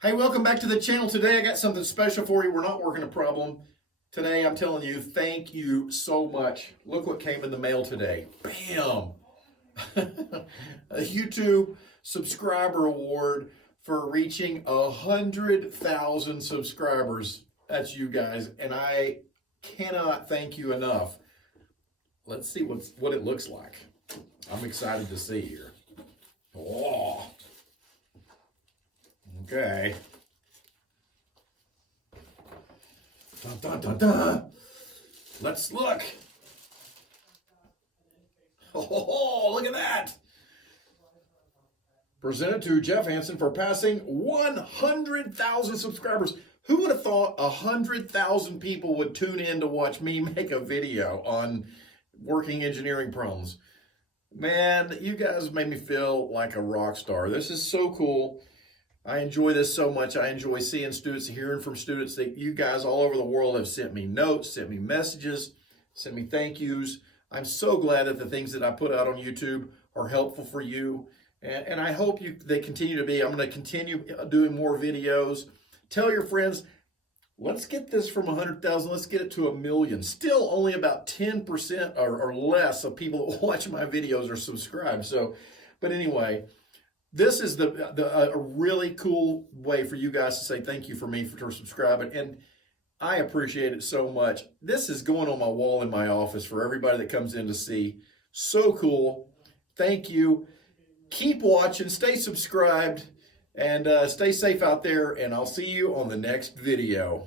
Hey, welcome back to the channel. Today I got something special for you. We're not working a problem. Today I'm telling you, thank you so much. Look what came in the mail today. Bam! A YouTube subscriber award for reaching 100,000 subscribers. That's you guys, and I cannot thank you enough. Let's see what it looks like. I'm excited to see here. Oh. Okay. Dun, dun, dun, dun. Let's look. Oh, look at that. Presented to Jeff Hansen for passing 100,000 subscribers. Who would have thought 100,000 people would tune in to watch me make a video on working engineering problems? Man, you guys made me feel like a rock star. This is so cool. I enjoy this so much. I enjoy seeing students, hearing from students that you guys all over the world have sent me notes, sent me messages, sent me thank yous. I'm so glad that the things that I put out on YouTube are helpful for you. And I hope they continue to be. I'm going to continue doing more videos. Tell your friends, let's get this from 100,000. Let's get it to 1 million. Still only about 10% or less of people that watch my videos are subscribed. So, but anyway, this is a really cool way for you guys to say thank you for me for subscribing, and I appreciate it so much. This is going on my wall in my office for everybody that comes in to see. So cool. Thank you. Keep watching, stay subscribed, and stay safe out there, and I'll see you on the next video.